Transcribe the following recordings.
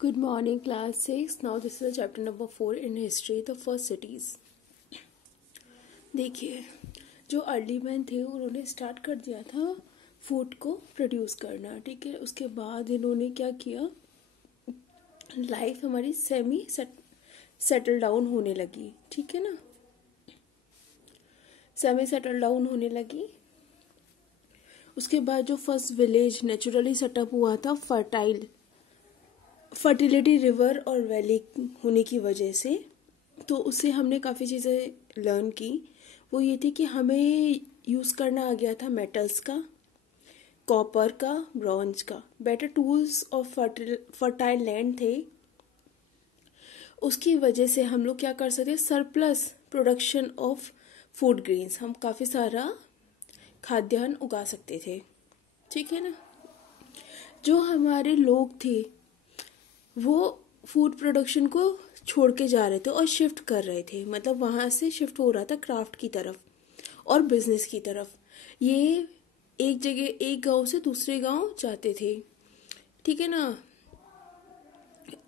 Good morning, class 6. Now, this is the chapter number 4 in history, the first cities. देखिए, जो early man थे उन्होंने start कर दिया था फूड को प्रोड्यूस करना. ठीक है, उसके बाद इन्होंने क्या किया, लाइफ हमारी सेमी सेटल डाउन होने लगी. ठीक है ना, सेमी सेटल डाउन होने लगी. उसके बाद जो फर्स्ट विलेज नेचुरली सेटअप हुआ था फर्टिलिटी रिवर और वैली होने की वजह से, तो उससे हमने काफ़ी चीज़ें लर्न की. वो ये थी कि हमें यूज़ करना आ गया था मेटल्स का, कॉपर का, ब्रॉन्ज का. बेटर टूल्स और फर्टाइल लैंड थे. उसकी वजह से हम लोग क्या कर सकते, surplus production of food grains, हम काफ़ी सारा खाद्यान्न उगा सकते थे. ठीक है ना. जो हमारे लोग थे वो फूड प्रोडक्शन को छोड़ के जा रहे थे और शिफ्ट कर रहे थे, मतलब वहाँ से शिफ्ट हो रहा था क्राफ्ट की तरफ और बिजनेस की तरफ. ये एक जगह एक गांव से दूसरे गांव जाते थे. ठीक है ना.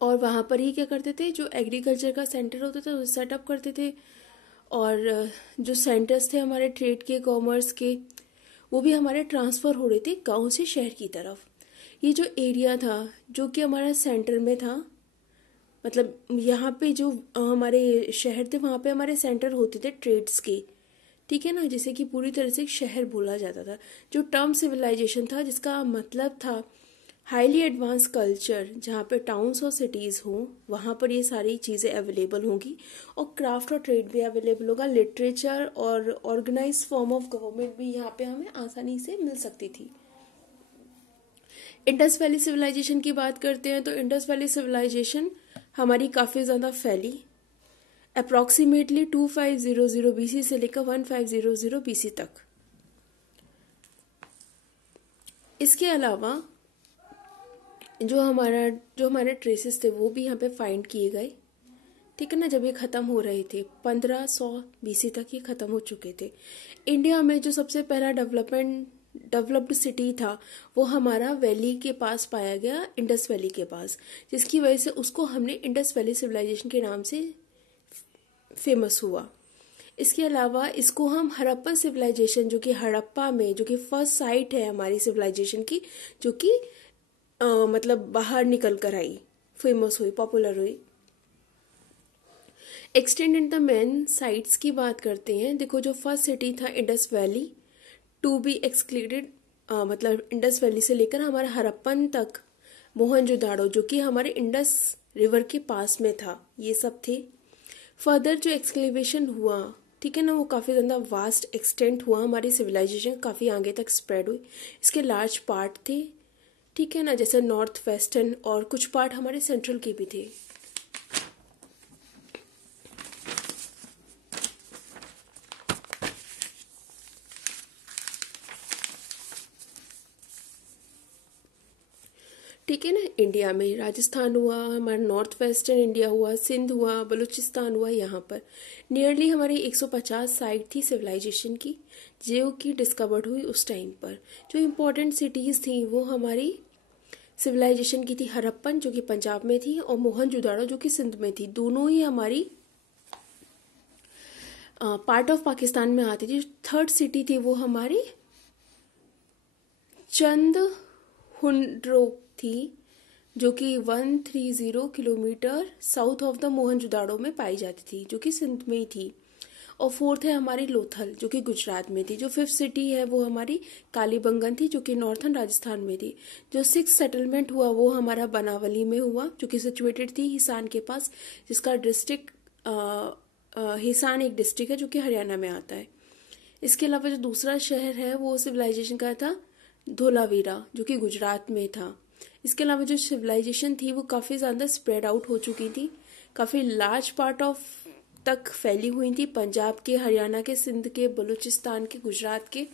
और वहाँ पर ही क्या करते थे, जो एग्रीकल्चर का सेंटर होता था वो सेटअप करते थे. और जो सेंटर्स थे हमारे ट्रेड के, कॉमर्स के, वो भी हमारे ट्रांसफ़र हो रहे थे गांव से शहर की तरफ. ये जो एरिया था जो कि हमारा सेंटर में था, मतलब यहाँ पे जो हमारे शहर थे वहाँ पे हमारे सेंटर होते थे ट्रेड्स के. ठीक है ना, जैसे कि पूरी तरह से शहर बोला जाता था. जो टर्म सिविलाइजेशन था जिसका मतलब था हाईली एडवांस कल्चर, जहाँ पे टाउन्स और सिटीज़ हों वहाँ पर ये सारी चीज़ें अवेलेबल होंगी और क्राफ्ट और ट्रेड भी अवेलेबल होगा. लिटरेचर और ऑर्गेनाइज फॉर्म ऑफ गवर्नमेंट भी यहाँ पे हमें आसानी से मिल सकती थी. इंडस वैली सिविलाइजेशन की बात करते हैं तो इंडस वैली सिविलाइजेशन हमारी काफ़ी ज़्यादा फैली. अप्रॉक्सीमेटली 2500 BC से लेकर 1500 BC तक. इसके अलावा जो हमारे ट्रेसेस थे वो भी यहाँ पे फाइंड किए गए. ठीक है ना. जब ये ख़त्म हो रहे थे 1500 BC तक ये ख़त्म हो चुके थे. इंडिया में जो सबसे पहला डेवलप्ड सिटी था वो हमारा वैली के पास पाया गया, इंडस वैली के पास, जिसकी वजह से उसको हमने इंडस वैली सिविलाइजेशन के नाम से फेमस हुआ. इसके अलावा इसको हम हड़प्पन सिविलाइजेशन, जो कि हड़प्पा में, जो कि फर्स्ट साइट है हमारी सिविलाइजेशन की, जो कि मतलब बाहर निकल कर आई, फेमस हुई, पॉपुलर हुई. Extend in the main sites की बात करते हैं. देखो, जो फर्स्ट सिटी था Indus valley to be excluded, मतलब इंडस वैली से लेकर हमारे हड़प्पन तक, मोहनजोदाड़ो जो कि हमारे इंडस रिवर के पास में था, ये सब थे. फर्दर जो एक्सक्लेवेशन हुआ, ठीक है ना, वो काफ़ी ज़्यादा वास्ट एक्सटेंट हुआ, हमारी सिविलाइजेशन काफ़ी आगे तक स्प्रेड हुई. इसके लार्ज पार्ट थे. ठीक है ना, जैसे नॉर्थ वेस्टर्न, और कुछ पार्ट हमारे सेंट्रल के भी थे. ठीक है ना. इंडिया में राजस्थान हुआ, हमारा नॉर्थ वेस्टर्न इंडिया हुआ, सिंध हुआ, बलूचिस्तान हुआ. यहाँ पर नियरली हमारी 150 साइट थी सिविलाइजेशन की, जो कि डिस्कवर्ड हुई उस टाइम पर. जो इम्पोर्टेंट सिटीज़ थी वो हमारी सिविलाइजेशन की थी हड़प्पन, जो कि पंजाब में थी, और मोहनजोदाड़ो जो कि सिंध में थी. दोनों ही हमारी पार्ट ऑफ पाकिस्तान में आती थी. थर्ड सिटी थी वो हमारी चंद हुंड्रो थी, जो कि 130 kilometre south of the Mohenjodaro में पाई जाती थी, जो कि सिंध में ही थी. और फोर्थ है हमारी लोथल, जो कि गुजरात में थी. जो फिफ्थ सिटी है वो हमारी कालीबंगन थी, जो कि नॉर्थन राजस्थान में थी. जो सिक्स सेटलमेंट हुआ वो हमारा बनावली में हुआ, जो कि सिचुएटेड थी हिसान के पास, जिसका डिस्ट्रिक्ट हिसान एक डिस्ट्रिक्ट है जो कि हरियाणा में आता है. इसके अलावा जो दूसरा शहर है वो सिविलाइजेशन का था धोलावीरा, जो कि गुजरात में था. इसके अलावा जो सिविलाइजेशन थी वो काफ़ी ज़्यादा स्प्रेड आउट हो चुकी थी, काफ़ी लार्ज पार्ट ऑफ तक फैली हुई थी, पंजाब के, हरियाणा के, सिंध के, बलूचिस्तान के, गुजरात के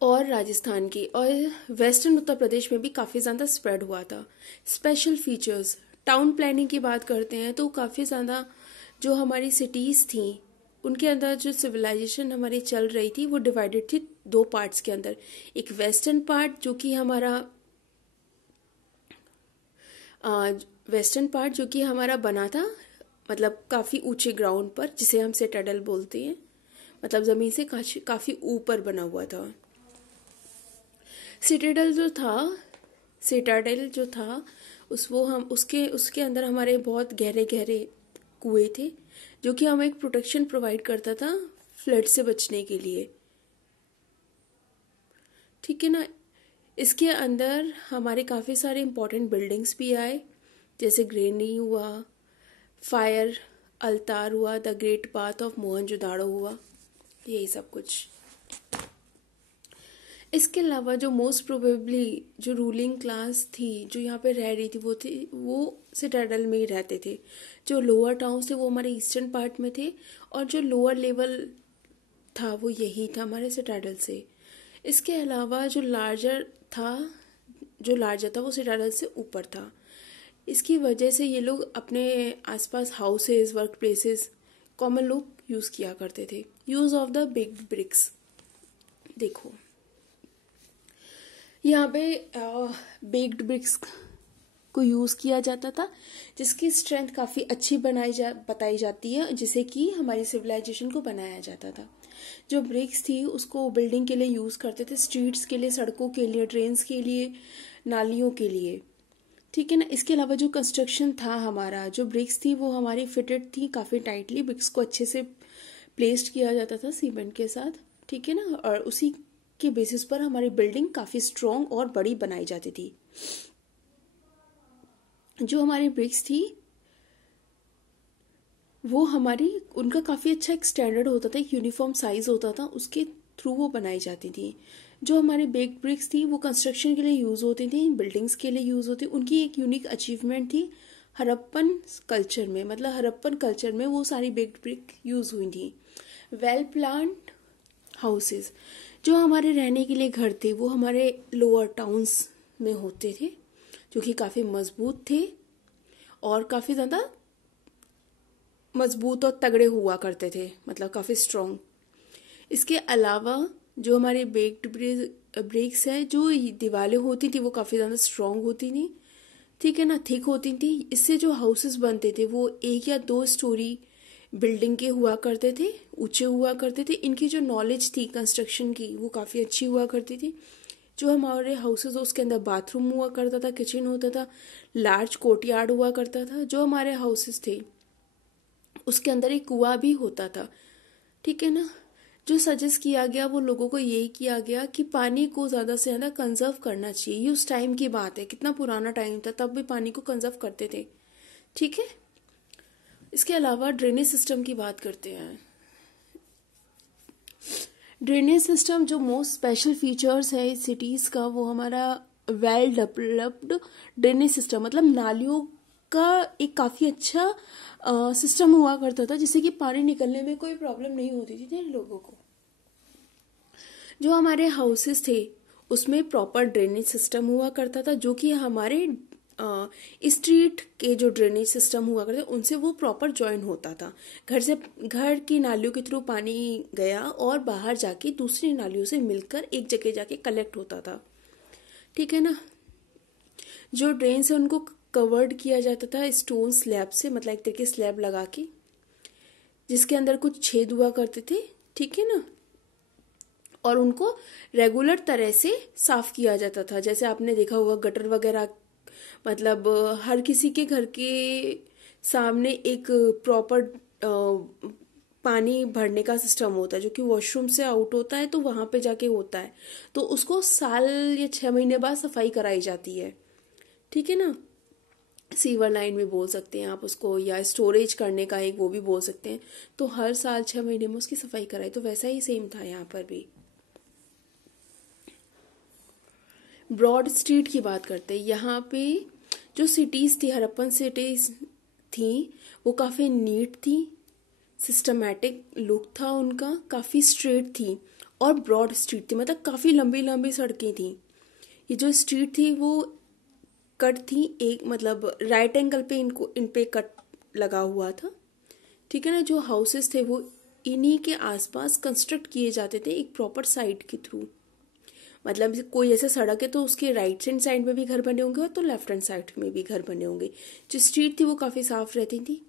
और राजस्थान की, और वेस्टर्न उत्तर प्रदेश में भी काफ़ी ज़्यादा स्प्रेड हुआ था. स्पेशल फीचर्स, टाउन प्लानिंग की बात करते हैं तो काफ़ी ज़्यादा जो हमारी सिटीज़ थी उनके अंदर जो सिविलाइजेशन हमारी चल रही थी वो डिवाइडेड थी दो पार्ट्स के अंदर. एक वेस्टर्न पार्ट जो कि हमारा वेस्टर्न पार्ट जो कि हमारा बना था मतलब काफ़ी ऊंचे ग्राउंड पर, जिसे हम सिटाडेल बोलते हैं, मतलब ज़मीन से काफ़ी ऊपर बना हुआ था। सिटाडेल जो था उसके उसके अंदर हमारे बहुत गहरे गहरे कुएं थे, जो कि हमें एक प्रोटेक्शन प्रोवाइड करता था फ्लड से बचने के लिए। ठीक है ना। इसके अंदर हमारे काफ़ी सारे इंपॉर्टेंट बिल्डिंग्स भी आए, जैसे ग्रेनी हुआ, फायर अल्तार हुआ, the great bath of Mohenjodaro हुआ, यही सब कुछ। इसके अलावा जो मोस्ट प्रोबेबली जो रूलिंग क्लास थी जो यहाँ पे रह रही थी वो सिटाडेल में ही रहते थे। जो लोअर टाउन्स थे वो हमारे ईस्टर्न पार्ट में थे, और जो लोअर लेवल था वो यही था हमारे सिटाडेल से। इसके अलावा जो लार्जर था वो सिटाडेल से ऊपर था। इसकी वजह से ये लोग अपने आसपास हाउसेस, वर्क प्लेसेस, कॉमन लोग यूज़ किया करते थे। Use of the big bricks, देखो यहाँ पे बेक्ड ब्रिक्स को यूज़ किया जाता था, जिसकी स्ट्रेंथ काफ़ी अच्छी बताई जाती है, जिसे कि हमारी सिविलाइजेशन को बनाया जाता था। जो ब्रिक्स थी उसको बिल्डिंग के लिए यूज़ करते थे, स्ट्रीट्स के लिए, सड़कों के लिए, ट्रेन्स के लिए, नालियों के लिए। ठीक है ना। इसके अलावा जो कंस्ट्रक्शन था हमारा, जो ब्रिक्स थी वो हमारी फिटेड थी काफ़ी टाइटली, ब्रिक्स को अच्छे से प्लेस्ड किया जाता था सीमेंट के साथ। ठीक है ना। और उसी के बेसिस पर हमारी बिल्डिंग काफ़ी स्ट्रॉन्ग और बड़ी बनाई जाती थी। जो हमारी ब्रिक्स थी वो उनका काफ़ी अच्छा एक स्टैंडर्ड होता था, एक यूनिफॉर्म साइज होता था, उसके थ्रू वो बनाई जाती थी। जो हमारी बेक्ड ब्रिक्स थी वो कंस्ट्रक्शन के लिए यूज़ होती थी, बिल्डिंग्स के लिए यूज़ होती। उनकी एक यूनिक अचीवमेंट थी हड़प्पन कल्चर में, मतलब हड़प्पन कल्चर में वो सारी बेक्ड ब्रिक यूज़ हुई थी। वेल प्लान्ड हाउसेस, जो हमारे रहने के लिए घर थे वो हमारे लोअर टाउन्स में होते थे, जो कि काफ़ी मजबूत थे और काफ़ी ज़्यादा मजबूत और तगड़े हुआ करते थे, मतलब काफ़ी स्ट्रॉन्ग। इसके अलावा जो हमारे बेक्ड ब्रिक्स है, जो दीवारें होती थी वो काफ़ी ज़्यादा स्ट्रॉन्ग होती थी। ठीक है ना, थिक होती थी। इससे जो हाउसेस बनते थे वो 1 या 2 स्टोरी बिल्डिंग के हुआ करते थे, ऊंचे हुआ करते थे। इनकी जो नॉलेज थी कंस्ट्रक्शन की वो काफ़ी अच्छी हुआ करती थी। जो हमारे हाउसेस उसके अंदर बाथरूम हुआ करता था, किचन होता था, लार्ज कोर्टयार्ड हुआ करता था। जो हमारे हाउसेस थे उसके अंदर एक कुआं भी होता था। ठीक है ना। जो सजेस्ट किया गया वो लोगों को यही किया गया कि पानी को ज़्यादा से ज़्यादा कंजर्व करना चाहिए। ये उस टाइम की बात है, कितना पुराना टाइम था, तब भी पानी को कंजर्व करते थे। ठीक है। इसके अलावा ड्रेनेज सिस्टम की बात करते हैं। ड्रेनेज सिस्टम जो मोस्ट स्पेशल फीचर्स है इस सिटीज़ का, वो हमारा वेल डेवलप्ड ड्रेनेज सिस्टम, मतलब नालियों का एक काफ़ी अच्छा सिस्टम हुआ करता था, जिससे कि पानी निकलने में कोई प्रॉब्लम नहीं होती थी लोगों को। जो हमारे हाउसेस थे उसमें प्रॉपर ड्रेनेज सिस्टम हुआ करता था, जो कि हमारे स्ट्रीट के जो ड्रेनेज सिस्टम हुआ करते उनसे वो प्रॉपर ज्वाइन होता था। घर की नालियों के थ्रू पानी गया और बाहर जाके दूसरी नालियों से मिलकर एक जगह जाके कलेक्ट होता था। ठीक है ना। जो ड्रेन से उनको कवर्ड किया जाता था स्टोन स्लैब से, मतलब एक तरीके स्लैब लगा के, जिसके अंदर कुछ छेद हुआ करते थे। ठीक है ना। और उनको रेगुलर तरह से साफ किया जाता था। जैसे आपने देखा होगा गटर वगैरह, मतलब हर किसी के घर के सामने एक प्रॉपर पानी भरने का सिस्टम होता है, जो कि वॉशरूम से आउट होता है तो वहां पे जाके होता है, तो उसको साल या 6 महीने बाद सफाई कराई जाती है। ठीक है ना। सीवर लाइन में बोल सकते हैं आप उसको, या स्टोरेज करने का एक वो भी बोल सकते हैं। तो हर साल 6 महीने में उसकी सफाई कराई, तो वैसा ही सेम था यहाँ पर भी। ब्रॉड स्ट्रीट की बात करते हैं। यहाँ पे जो सिटीज़ थी, हड़प्पन सिटीज़ थी, वो काफ़ी नीट थी, सिस्टमैटिक लुक था उनका, काफ़ी स्ट्रेट थी और ब्रॉड स्ट्रीट थी, मतलब काफ़ी लंबी लंबी सड़कें थी। ये जो स्ट्रीट थी वो कट थी, एक मतलब राइट एंगल पे इन पे कट लगा हुआ था। ठीक है ना। जो हाउसेस थे वो इन्हीं के आसपास कंस्ट्रक्ट किए जाते थे एक प्रॉपर साइट के थ्रू। मतलब कोई ऐसा सड़क है तो उसके राइट हैंड साइड में भी घर बने होंगे और तो लेफ्ट हैंड साइड में भी घर बने होंगे। जो स्ट्रीट थी वो काफ़ी साफ रहती थी,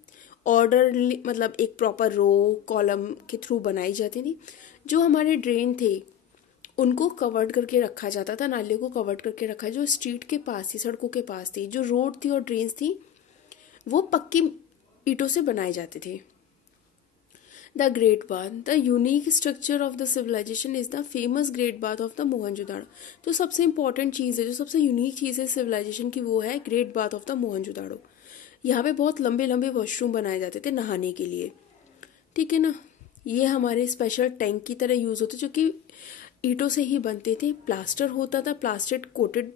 ऑर्डरली, मतलब एक प्रॉपर रो कॉलम के थ्रू बनाई जाती थी। जो हमारे ड्रेन थे उनको कवर्ड करके रखा जाता था, नालियों को कवर्ड करके रखा, जो स्ट्रीट के पास थी, सड़कों के पास थी। जो रोड थी और ड्रेन्स थी वो पक्की ईंटों से बनाए जाते थे। The great bath, the unique structure of the civilization is the famous great bath of the Mohenjodaro. तो सबसे इंपॉर्टेंट चीज़ है, जो सबसे यूनिक चीज़ है सिविलाइजेशन की, वो है great bath of the Mohenjodaro. यहाँ पे बहुत लंबे लंबे वॉशरूम बनाए जाते थे नहाने के लिए, ठीक है ना। ये हमारे स्पेशल टैंक की तरह यूज़ होते, जो कि ईंटों से ही बनते थे। प्लास्टर होता था, प्लास्टर कोटेड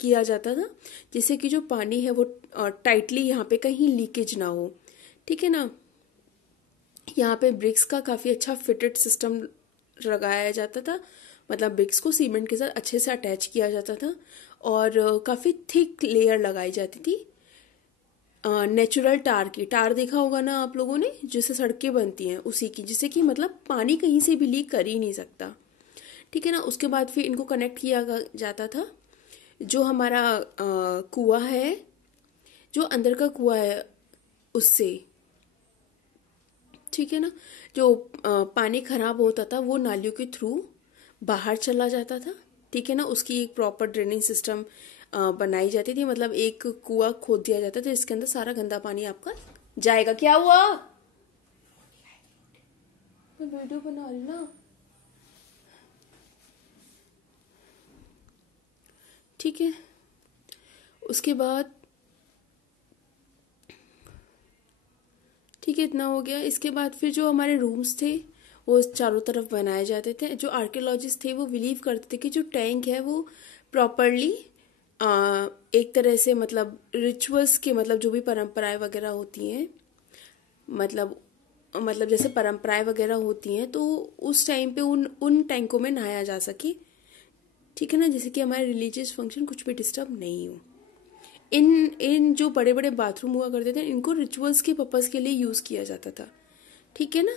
किया जाता था, जिससे कि जो पानी है वो टाइटली यहाँ पे कहीं लीकेज ना हो, ठीक है ना। यहाँ पे ब्रिक्स का काफ़ी अच्छा फिटेड सिस्टम लगाया जाता था, मतलब ब्रिक्स को सीमेंट के साथ अच्छे से अटैच किया जाता था और काफ़ी थिक लेयर लगाई जाती थी नेचुरल टार की। टार देखा होगा ना आप लोगों ने, जिससे सड़कें बनती हैं, उसी की, जिससे कि मतलब पानी कहीं से भी लीक कर ही नहीं सकता, ठीक है ना। उसके बाद फिर इनको कनेक्ट किया जाता था। जो हमारा कुआं है, जो अंदर का कुआं है उससे, ठीक है ना। जो पानी खराब होता था वो नालियों के थ्रू बाहर चला जाता था, ठीक है ना। उसकी एक प्रॉपर ड्रेनेज सिस्टम बनाई जाती थी, मतलब एक कुआं खोद दिया जाता था जिसके अंदर सारा गंदा पानी आपका जाएगा। क्या हुआ? मैं वीडियो बना रही ना, ठीक है। उसके बाद ठीक है, इतना हो गया। इसके बाद फिर जो हमारे रूम्स थे वो चारों तरफ बनाए जाते थे। जो आर्कियोलॉजिस्ट थे वो बिलीव करते थे कि जो टैंक है वो प्रॉपरली एक तरह से, मतलब रिचुअल्स के, मतलब जो भी परंपराएं वगैरह होती हैं, मतलब जैसे परंपराएं वगैरह होती हैं, तो उस टाइम पे उन टैंकों में नहाया जा सके, ठीक है ना, जैसे कि हमारे रिलीजियस फंक्शन कुछ भी डिस्टर्ब नहीं हो। इन इन जो बड़े बड़े बाथरूम हुआ करते थे, इनको रिचुअल्स के पर्पज़ के लिए यूज़ किया जाता था, ठीक है ना।